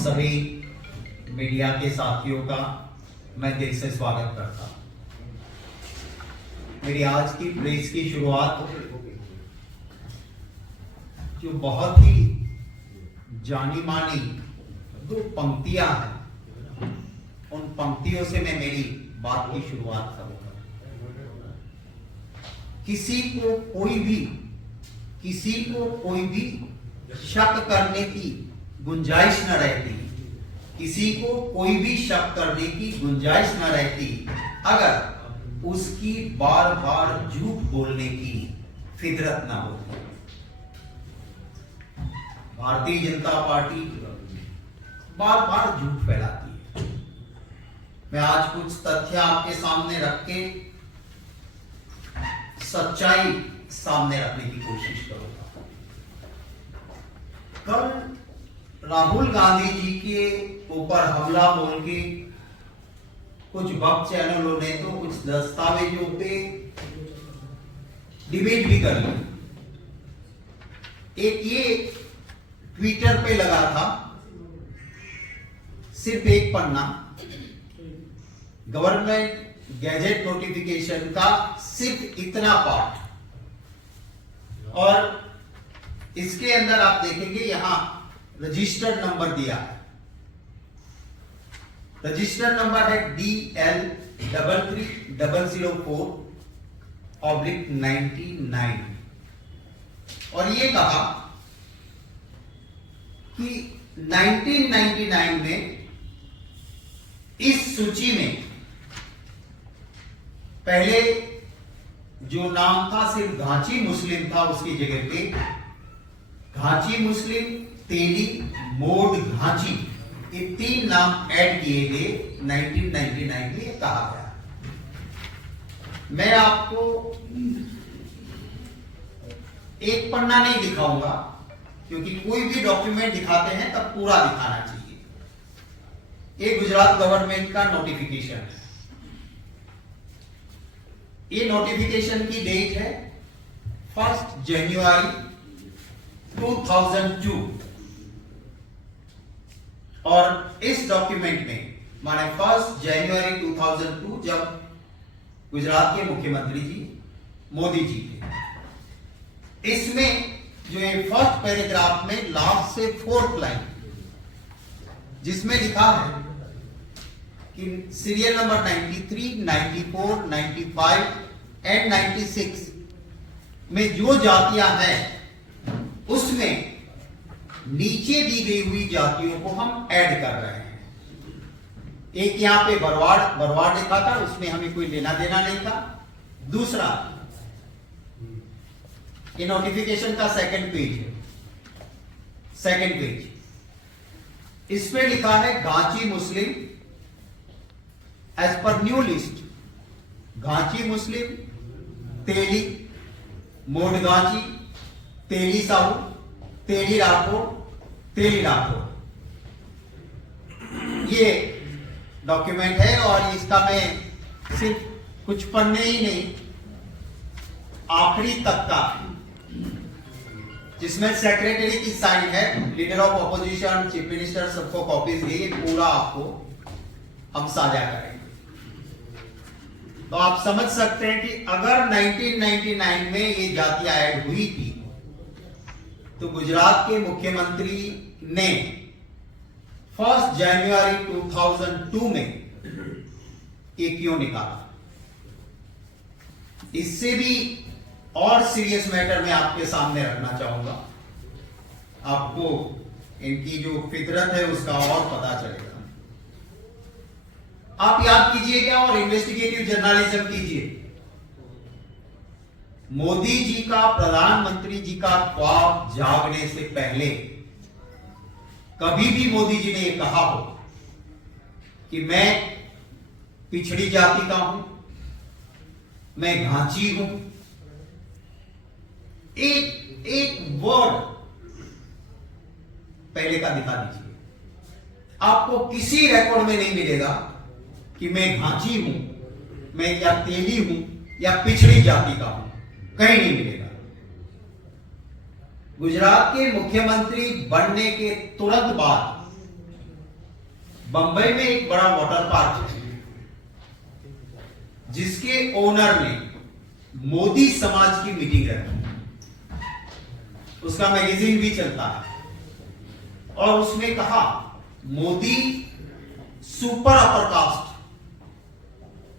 सभी मीडिया के साथियों का मैं दिल से स्वागत करता हूं। मेरी आज की प्रेस की शुरुआत जो बहुत ही जानी मानी दो पंक्तियां हैं, उन पंक्तियों से मैं मेरी बात की शुरुआत करूंगा। किसी को कोई भी शक करने की गुंजाइश न रहती, किसी को कोई भी शक करने की गुंजाइश न रहती अगर उसकी बार बार झूठ बोलने की फितरत ना होती। भारतीय जनता पार्टी बार बार झूठ फैलाती है। मैं आज कुछ तथ्य आपके सामने रख के सच्चाई सामने रखने की कोशिश करूंगा। कल राहुल गांधी जी के ऊपर हमला बोल के कुछ वक्त चैनलों ने तो कुछ दस्तावेजों पे डिबेट भी कर ली। एक ये ट्विटर पे लगा था, सिर्फ एक पन्ना, गवर्नमेंट गैजेट नोटिफिकेशन का सिर्फ इतना पार्ट, और इसके अंदर आप देखेंगे यहां रजिस्टर्ड नंबर दिया है। रजिस्टर्ड नंबर है DL33004/99 और ये कहा कि 1999 में इस सूची में पहले जो नाम था सिर्फ घांची मुस्लिम था, उसकी जगह पे घांची मुस्लिम, तेली, मोड घांची, ये 3 नाम ऐड किए गए 1999 में, ये कहा गया। मैं आपको एक पन्ना नहीं दिखाऊंगा, क्योंकि कोई भी डॉक्यूमेंट दिखाते हैं तब पूरा दिखाना चाहिए। ये गुजरात गवर्नमेंट का नोटिफिकेशन है। ये नोटिफिकेशन की डेट है 1 जनवरी 2002 और इस डॉक्यूमेंट में माने 1 जनवरी 2002 जब गुजरात के मुख्यमंत्री जी मोदी जी थे, इसमें जो ये फर्स्ट पैराग्राफ में लास्ट से 4th लाइन जिसमें लिखा है कि सीरियल नंबर 93, 94, 95 एंड 96 में जो जातियां हैं उसमें नीचे दी गई हुई जातियों को हम ऐड कर रहे हैं। एक यहां पे बरवाड़ लिखा था, उसमें हमें कोई लेना देना नहीं था। दूसरा, ये नोटिफिकेशन का सेकंड पेज, इसमें लिखा है Ghanchi Muslim as per new list, Ghanchi Muslim, Teli, Modh Ghanchi, Teli Sahu, Teli Rathore, ये डॉक्यूमेंट है। और इसका मैं सिर्फ कुछ पन्ने ही नहीं, आखिरी तक का, जिसमें सेक्रेटरी की साइन है, leader of opposition, chief minister, सबको कॉपीज दी, पूरा आपको हम साझा करेंगे। तो आप समझ सकते हैं कि अगर 1999 में ये जातियां ऐड हुई थी तो गुजरात के मुख्यमंत्री ने 1 जनवरी 2002 में ये क्यों निकाला। इससे भी और सीरियस मैटर मैं आपके सामने रखना चाहूंगा, आपको इनकी जो फितरत है उसका और पता चलेगा। आप याद कीजिएगा और इन्वेस्टिगेटिव जर्नलिज्म कीजिए। मोदी जी का, प्रधानमंत्री जी का ख्वाब जागने से पहले कभी भी मोदी जी ने यह कहा हो कि मैं पिछड़ी जाति का हूं, मैं घांची हूं, एक वर्ड पहले का दिखा दीजिए। आपको किसी रिकॉर्ड में नहीं मिलेगा कि मैं घांची हूं, मैं या तेली हूं या पिछड़ी जाति का हूं, कहीं नहीं मिलेगा। गुजरात के मुख्यमंत्री बनने के तुरंत बाद बंबई में एक बड़ा वाटर पार्क है जिसके ओनर ने मोदी समाज की मीटिंग रखी, उसका मैगजीन भी चलता है, और उसमें कहा मोदी सुपर अपर कास्ट,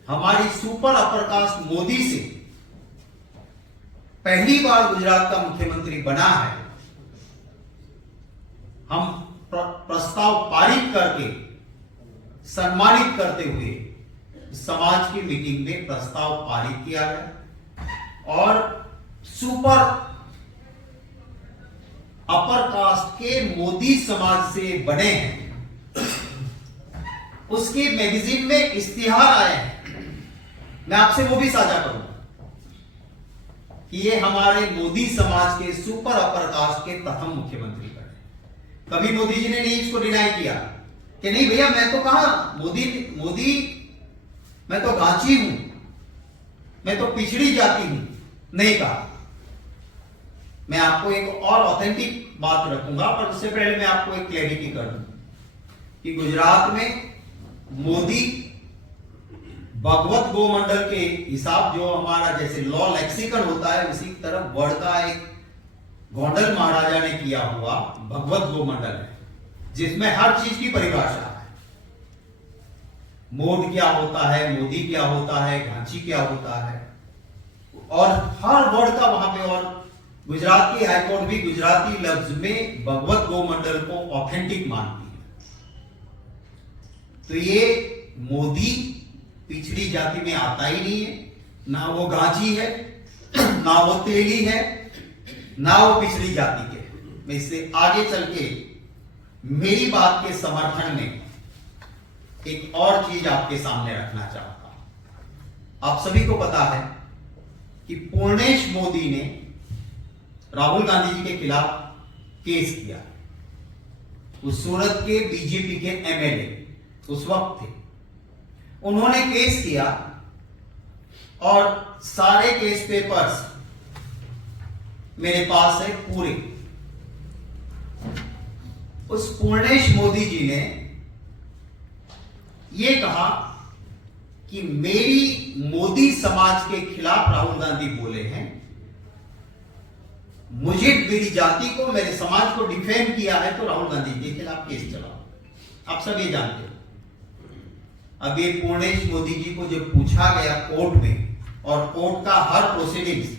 हमारी सुपर अपर कास्ट मोदी से पहली बार गुजरात का मुख्यमंत्री बना है। हम प्रस्ताव पारित करके सम्मानित करते हुए समाज की मीटिंग में प्रस्ताव पारित किया गया और सुपर अपर कास्ट के मोदी समाज से बने हैं, उसके मैगजीन में इश्तिहार आए हैं। मैं आपसे वो भी साझा करूंगा कि ये हमारे मोदी समाज के सुपर अपर कास्ट के प्रथम मुख्यमंत्री बने। कभी मोदी जी ने नहीं इसको डिनाई किया कि नहीं भैया मैं तो कहा मोदी मैं तो गांची हूं, मैं तो पिछड़ी जाति हूं, नहीं कहा। मैं आपको एक और ऑथेंटिक बात रखूंगा, पर उससे पहले मैं आपको एक क्लैरिटी कर दूं कि गुजरात में मोदी भगवत गोमंडल के हिसाब, जो हमारा जैसे लॉ लेक्सिकन होता है, उसी तरफ वर्ड का एक गोंडल महाराजा ने किया हुआ भगवत गोमंडल है, जिसमें हर चीज की परिभाषा है। मोड क्या होता है, मोदी क्या होता है, घांची क्या होता है, और हर वर्ड का वहां पे। और गुजरात की हाईकोर्ट भी गुजराती लफ्ज में भगवत गोमंडल को ऑथेंटिक मानती है। तो ये मोदी पिछड़ी जाति में आता ही नहीं है, ना वो गांची है, ना वो तेली है, ना वो पिछड़ी जाति के। मैं इससे आगे चल के मेरी बात के समर्थन में एक और चीज आपके सामने रखना चाहता हूं। आप सभी को पता है कि पूर्णेश मोदी ने राहुल गांधी जी के खिलाफ केस किया। उस सूरत के बीजेपी के एमएलए उस वक्त थे, उन्होंने केस किया और सारे केस पेपर्स मेरे पास है पूरे। उस पूर्णेश मोदी जी ने यह कहा कि मेरी मोदी समाज के खिलाफ राहुल गांधी बोले हैं, मुझे, मेरी जाति को, मेरे समाज को डिफेम किया है, तो राहुल गांधी के खिलाफ केस चलाओ। आप सब ये जानते हो। अब ये पूर्णेश मोदी जी को जब पूछा गया कोर्ट में, और कोर्ट का हर प्रोसीडिंग्स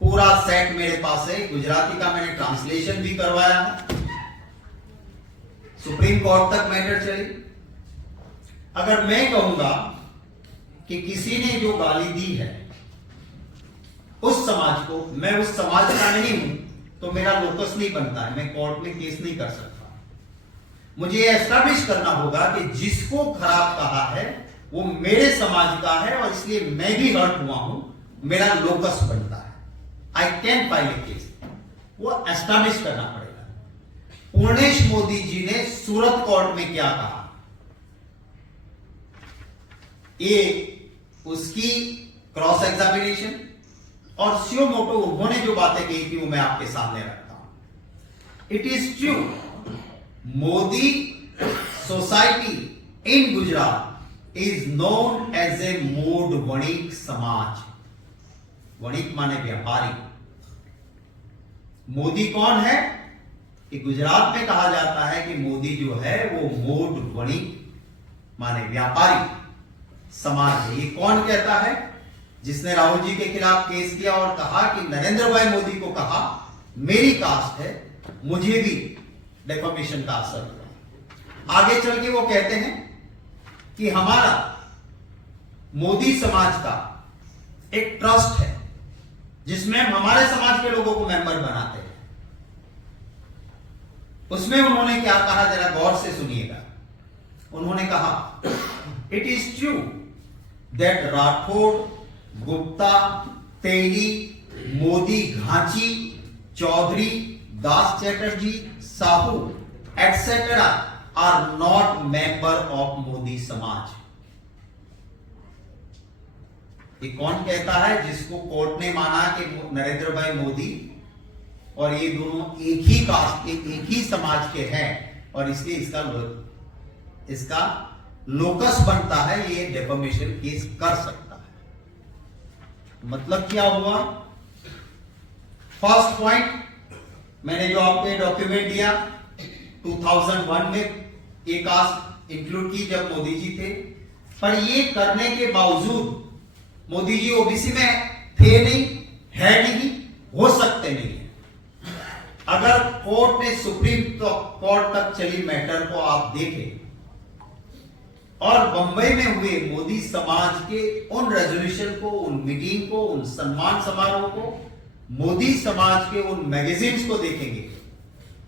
पूरा सेट मेरे पास है, गुजराती का मैंने ट्रांसलेशन भी करवाया है, सुप्रीम कोर्ट तक मैटर चली। अगर मैं कहूंगा कि किसी ने जो गाली दी है उस समाज को, मैं उस समाज का नहीं हूं, तो मेरा लोकस नहीं बनता है, मैं कोर्ट में केस नहीं कर सकता। मुझे एस्टैब्लिश करना होगा कि जिसको खराब कहा है वो मेरे समाज का है, और इसलिए मैं भी हर्ट हुआ हूं, मेरा लोकस बनता है। I can file A case, वो एस्टैब्लिश करना पड़ेगा। पूर्णेश मोदी जी ने सूरत कोर्ट में क्या कहा, ये उसकी क्रॉस एग्जामिनेशन और स्यो मोटो उन्होंने जो बातें कही थी वो मैं आपके सामने रखता हूं। It is true, Modi society in Gujarat is known as a Modh Vanik samaj. Vanik माने व्यापारी। मोदी कौन है कि गुजरात में कहा जाता है कि मोदी जो है वो मोड वणिक माने व्यापारी समाज है। ये कौन कहता है? जिसने राहुल जी के खिलाफ केस किया और कहा कि नरेंद्र भाई मोदी को कहा मेरी कास्ट है, मुझे भी डेफामेशन का असर हुआ। आगे चल के वो कहते हैं कि हमारा मोदी समाज का एक ट्रस्ट है जिसमें हम हमारे समाज के लोगों को मेंबर बनाते हैं। उसमें उन्होंने क्या कहा, जरा गौर से सुनिएगा। उन्होंने कहा it is true that Rathore, Gupta, Teli, Modi, Ghanchi, Chaudhary, Das Chatterjee, Sahu etcetera are not member of Modi समाज। ये कौन कहता है? जिसको कोर्ट ने माना कि नरेंद्र भाई मोदी और ये दोनों एक ही कास्ट के, एक ही समाज के हैं, और इसलिए इसका लोकस बनता है, ये डेफमेशन केस कर सकता है। मतलब क्या हुआ? फर्स्ट पॉइंट, मैंने जो आपको डॉक्यूमेंट दिया 2001 में ये कास्ट इंक्लूड की जब मोदी जी थे, पर ये करने के बावजूद मोदी जी ओबीसी में थे नहीं, है नहीं, हो सकते नहीं। अगर कोर्ट ने सुप्रीम कोर्ट तक चली मैटर को आप देखें और बंबई में हुए मोदी समाज के उन रेजोल्यूशन को, उन मीटिंग को, उन सम्मान समारोह को, मोदी समाज के उन मैगजीन्स को देखेंगे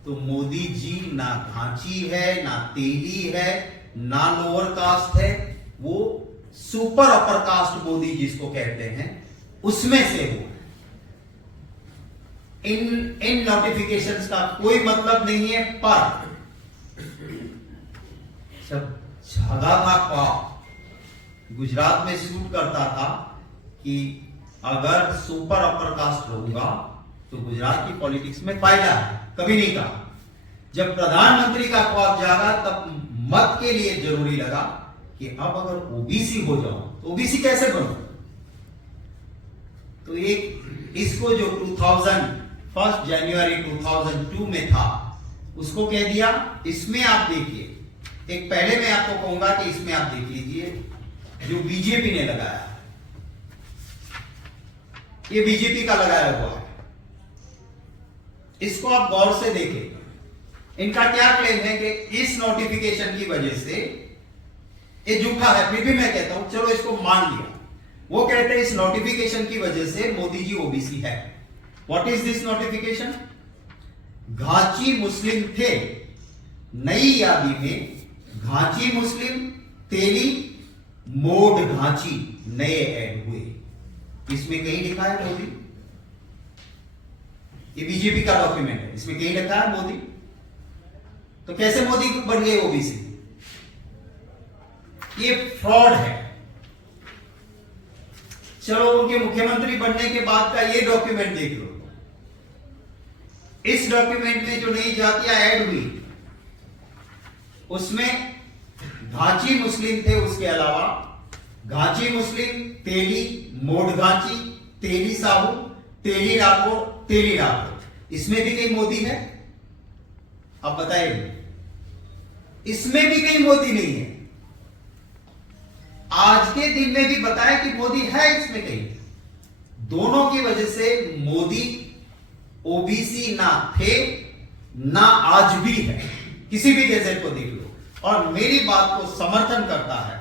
तो मोदी जी ना घांची है, ना तेली है, ना लोअर कास्ट है, वो सुपर अपर कास्ट मोदी जिसको कहते हैं उसमें से हो। इन नोटिफिकेशंस का कोई मतलब नहीं है, पर जब झगड़ा था ख्वाब गुजरात में शूट करता था कि अगर सुपर अपर कास्ट होगा तो गुजरात की पॉलिटिक्स में फायदा है, कभी नहीं कहा। जब प्रधानमंत्री का ख्वाब जागा तब मत के लिए जरूरी लगा कि अब अगर ओबीसी हो जाओ तो ओबीसी कैसे बनो। तो एक इसको जो 1 जनवरी 2002 में था उसको कह दिया। इसमें आप देखिए, एक पहले मैं आपको कहूंगा कि इसमें आप देख लीजिए जो बीजेपी ने लगाया, ये बीजेपी का लगाया हुआ है, इसको आप गौर से देखें। इनका क्या क्लेम है कि इस नोटिफिकेशन की वजह से ये झूठा है, फिर भी मैं कहता हूं चलो इसको मान लिया। वो कहते हैं इस नोटिफिकेशन की वजह से मोदी जी ओबीसी है। What is this notification? Ghanchi Muslim थे, नई यादी में घांची मुस्लिम, तेली, मोड घांची नए ऐड हुए। इसमें कहीं लिखा है मोदी? ये बीजेपी का डॉक्यूमेंट है, इसमें कहीं लिखा है मोदी? तो कैसे मोदी बन गए ओबीसी? ये फ्रॉड है। चलो उनके मुख्यमंत्री बनने के बाद का ये डॉक्यूमेंट देख लो। इस डॉक्यूमेंट में जो नई जातियां ऐड हुई उसमें घांची मुस्लिम थे, उसके अलावा घांची मुस्लिम, तेली, मोड घांची, तेली साहू, तेली राठौर, तेली राठौर, इसमें भी कहीं मोदी है? अब बताइए, इसमें भी कहीं मोदी नहीं है। आज के दिन में भी बताया कि मोदी है इसमें कहीं। दोनों की वजह से मोदी ओबीसी ना थे ना आज भी है, किसी भी गैजेट को देख लो। और मेरी बात को समर्थन करता है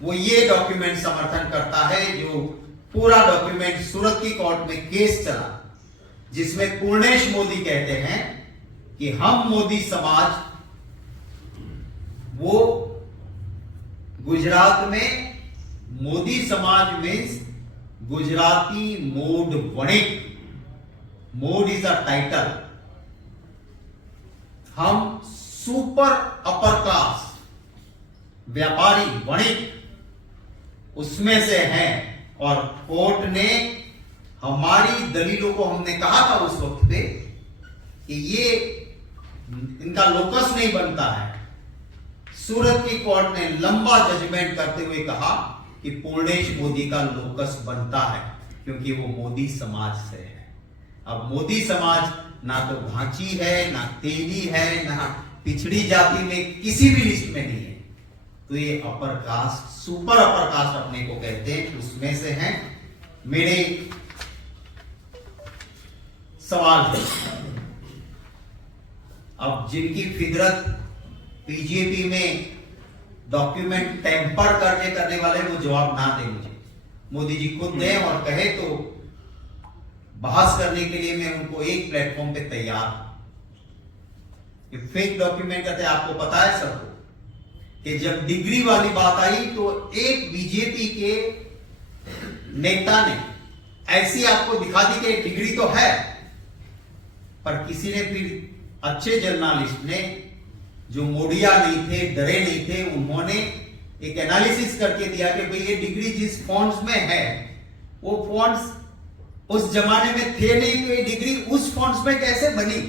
वो ये डॉक्यूमेंट समर्थन करता है जो पूरा डॉक्यूमेंट सूरत की कोर्ट में केस चला, जिसमें पूर्णेश मोदी कहते हैं कि हम मोदी समाज, वो गुजरात में मोदी समाज में Gujarati Modh Vanik, Modh is a title, हम सुपर अपर क्लास व्यापारी वणिक उसमें से हैं। और कोर्ट ने हमारी दलीलों को, हमने कहा था उस वक्त पे कि ये इनका लोकस नहीं बनता है। सूरत की कोर्ट ने लंबा जजमेंट करते हुए कहा कि पूर्णेश मोदी का लोकस बनता है क्योंकि वो मोदी समाज से है। अब मोदी समाज ना तो घांची है, ना तेली है, ना पिछड़ी जाति में किसी भी लिस्ट में नहीं है। तो ये upper caste, super upper caste अपने को कहते हैं, उसमें से हैं। मेरे सवाल है, अब जिनकी फितरत बीजेपी में डॉक्यूमेंट टेम्पर करने वाले वो जवाब ना दें मुझे, मोदी जी खुद दें और कहे तो बहस करने के लिए मैं उनको एक प्लेटफॉर्म पे तैयार हूं। फेक डॉक्यूमेंट कहते हैं, आपको पता है सबको कि जब डिग्री वाली बात आई तो एक बीजेपी के नेता ने ऐसी आपको दिखा दी कि डिग्री तो है, पर किसी ने फिर अच्छे जर्नलिस्ट ने जो मोडिया नहीं थे, डरे नहीं थे, उन्होंने एक एनालिसिस करके दिया कि भाई ये डिग्री जिस फॉन्ट्स में है वो फॉन्ट्स उस जमाने में थे नहीं, तो ये डिग्री उस फॉन्ट्स में कैसे बनी।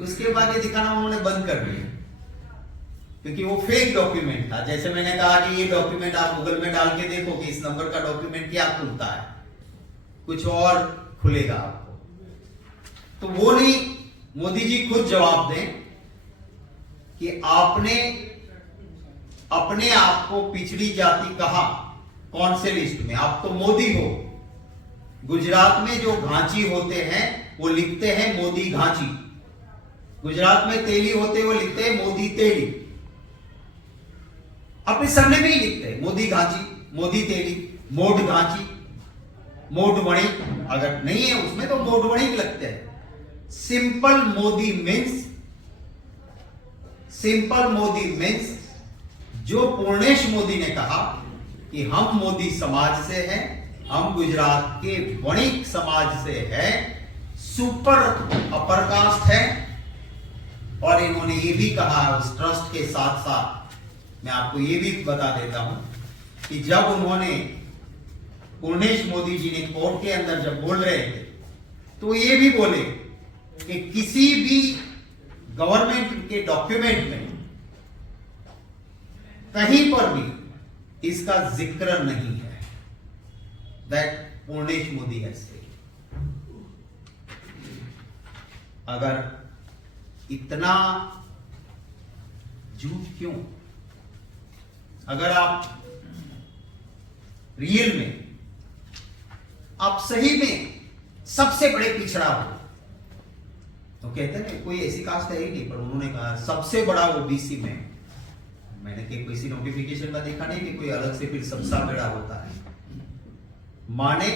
उसके बाद ये दिखाना उन्होंने बंद कर दिया, क्योंकि वो फेक डॉक्यूमेंट था। जैसे मैंने कहा कि ये डॉक्यूमेंट आप गूगल में डाल के देखो कि इस नंबर का डॉक्यूमेंट क्या खुलता है, कुछ और खुलेगा आपको। तो वो नहीं, मोदी जी खुद जवाब दें कि आपने अपने आप को पिछड़ी जाति कहा कौन से लिस्ट में? आप तो मोदी हो। गुजरात में जो घांची होते हैं वो लिखते हैं मोदी घांची, गुजरात में तेली होते वो लिखते हैं मोदी तेली, अपने सरनेम में ही लिखते हैं मोदी घांची, मोदी तेली, मोड घांची, मोड वणिक, अगर नहीं है उसमें तो मोड वणिक लगते हैं। सिंपल मोदी मीन्स जो पूर्णेश मोदी ने कहा कि हम मोदी समाज से हैं, हम गुजरात के वणिक समाज से हैं, सुपर अपर कास्ट है। और इन्होंने ये भी कहा उस ट्रस्ट के साथ साथ, मैं आपको ये भी बता देता हूं कि जब उन्होंने पूर्णेश मोदी जी ने कोर्ट के अंदर जब बोल रहे थे तो ये भी बोले कि किसी भी गवर्नमेंट के डॉक्यूमेंट में कहीं पर भी इसका जिक्र नहीं है। दैट पूर्णेश मोदी है से। अगर इतना झूठ क्यों? अगर आप रियल में, आप सही में सबसे बड़े पिछड़ा हो, तो कहते हैं कोई ऐसी कास्ट है ही नहीं, पर उन्होंने कहा सबसे बड़ा ओबीसी में। मैंने किसी नोटिफिकेशन का देखा नहीं कि कोई अलग से फिर सबसे बड़ा होता है। माने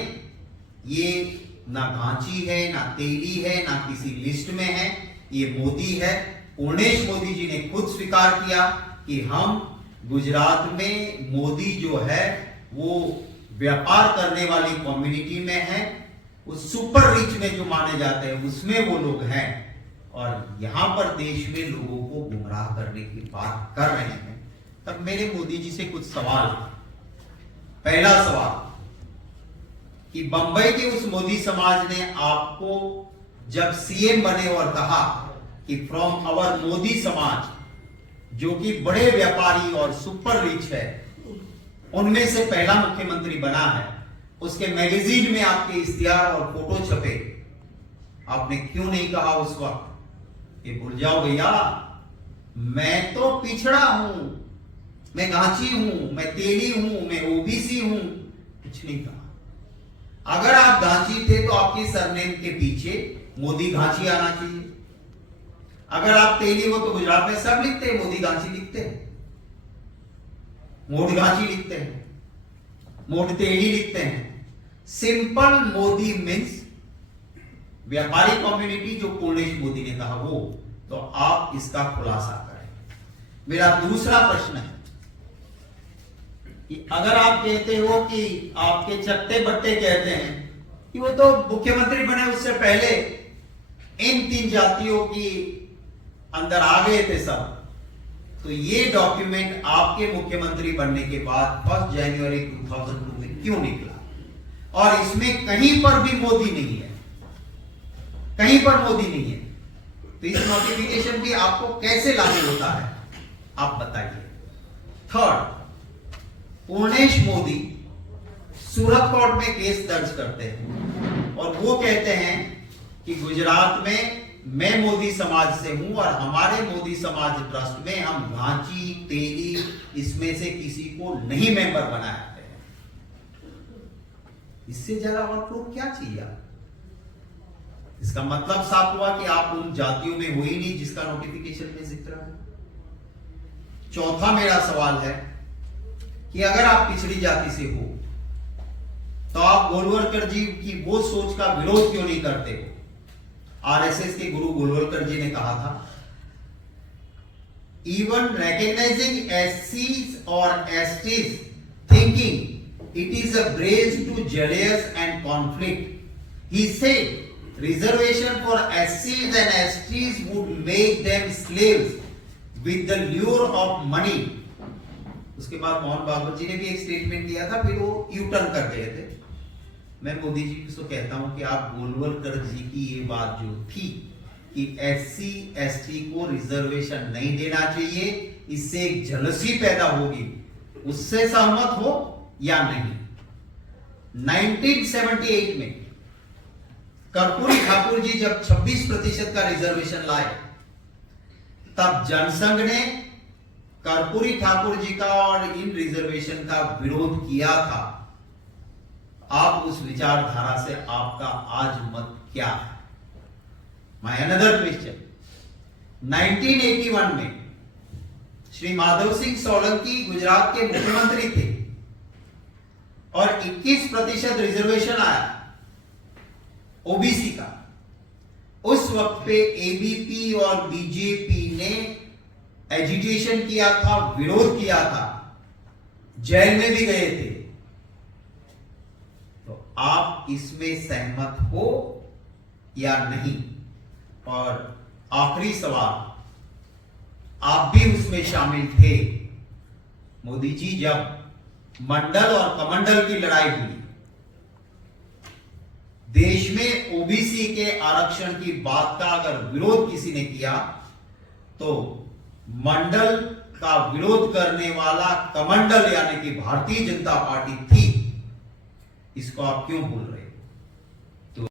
ये ना घांची है, ना तेली है, ना किसी लिस्ट में है, ये मोदी है। पूर्णेश मोदी जी ने खुद स्वीकार किया कि हम गुजरात में मोदी जो है वो व्यापार करने वाली कम्युनिटी में है, उस सुपर रिच में जो माने जाते हैं उसमें वो लोग हैं, और यहां पर देश में लोगों को गुमराह करने की बात कर रहे हैं। तब मेरे मोदी जी से कुछ सवाल। पहला सवाल कि बंबई के उस मोदी समाज ने आपको जब सीएम बने और कहा कि फ्रॉम आवर मोदी समाज, जो कि बड़े व्यापारी और सुपर रिच है, उनमें से पहला मुख्यमंत्री बना है, उसके मैगजीन में आपके इश्तिहार और फोटो छपे, आपने क्यों नहीं कहा उस वक्त ये भूल जाओ भैया, मैं तो पिछड़ा हूं, मैं घांची हूं, मैं तेली हूं, मैं ओबीसी हूं? कुछ नहीं कहा। अगर आप घांची थे तो आपके सरनेम के पीछे मोदी घांची आना चाहिए। अगर आप तेली हो तो गुजरात में सब लिखते हैं मोदी घांची लिखते हैं, मोड घांची लिखते हैं, मोड तेली लिखते हैं। सिंपल मोदी मीन्स व्यापारी कम्युनिटी, जो पूर्णेश मोदी ने कहा वो। तो आप इसका खुलासा करें। मेरा दूसरा प्रश्न है कि अगर आप कहते हो कि आपके चट्टे बट्टे कहते हैं कि वो तो मुख्यमंत्री बने उससे पहले इन 3 जातियों की अंदर आ गए थे सब, तो ये डॉक्यूमेंट आपके मुख्यमंत्री बनने के बाद 1 जनवरी 2002 में क्यों निकला? और इसमें कहीं पर भी मोदी नहीं है, कहीं पर मोदी नहीं है, तो इस नोटिफिकेशन भी आपको कैसे लागू होता है आप बताइए। थर्ड, पूर्णेश मोदी सूरत कोर्ट में केस दर्ज करते हैं और वो कहते हैं कि गुजरात में मैं मोदी समाज से हूं और हमारे मोदी समाज ट्रस्ट में हम घांची, तेली, इसमें से किसी को नहीं मेंबर बनाया है। इससे ज्यादा और प्रूफ क्या चाहिए? इसका मतलब साफ हुआ कि आप उन जातियों में हो ही नहीं जिसका नोटिफिकेशन में जिक्र है। चौथा मेरा सवाल है कि अगर आप पिछड़ी जाति से हो तो आप गोलवलकर जी की वो सोच का विरोध क्यों नहीं करते हो? आरएसएस के गुरु गोलवलकर जी ने कहा था, इवन रिकॉग्नाइजिंग एससीज और STs thinking it is a breeze to jealous and conflict. He said reservation for एससीज and STs would make them slaves with the lure of money. उसके बाद मोहन भागवत जी ने भी एक स्टेटमेंट दिया था, फिर वो यू टर्न कर गए थे। मैं मोदी जी को कहता हूं कि आप गोलवलकर जी की ये बात जो थी कि एससी एसटी को रिजर्वेशन नहीं देना चाहिए, इससे एक जलसी पैदा होगी, उससे सहमत हो या नहीं। 1978 में कर्पूरी ठाकुर जी जब 26% का रिजर्वेशन लाए, तब जनसंघ ने कर्पूरी ठाकुर जी का और इन रिजर्वेशन का विरोध किया था। आप उस विचारधारा से आपका आज मत क्या है? माय अनदर क्वेश्चन, 1981 में श्री माधव सिंह सोलंकी गुजरात के मुख्यमंत्री थे और 21% रिजर्वेशन आया ओबीसी का। उस वक्त पे एबीपी और बीजेपी ने एजिटेशन किया था, विरोध किया था, जेल में भी गए थे। तो आप इसमें सहमत हो या नहीं? और आखिरी सवाल, आप भी उसमें शामिल थे मोदी जी जब मंडल और कमंडल की लड़ाई हुई, देश में ओबीसी के आरक्षण की बात का अगर विरोध किसी ने किया तो मंडल का विरोध करने वाला कमंडल यानी कि भारतीय जनता पार्टी थी। इसको आप क्यों भूल रहे हैं?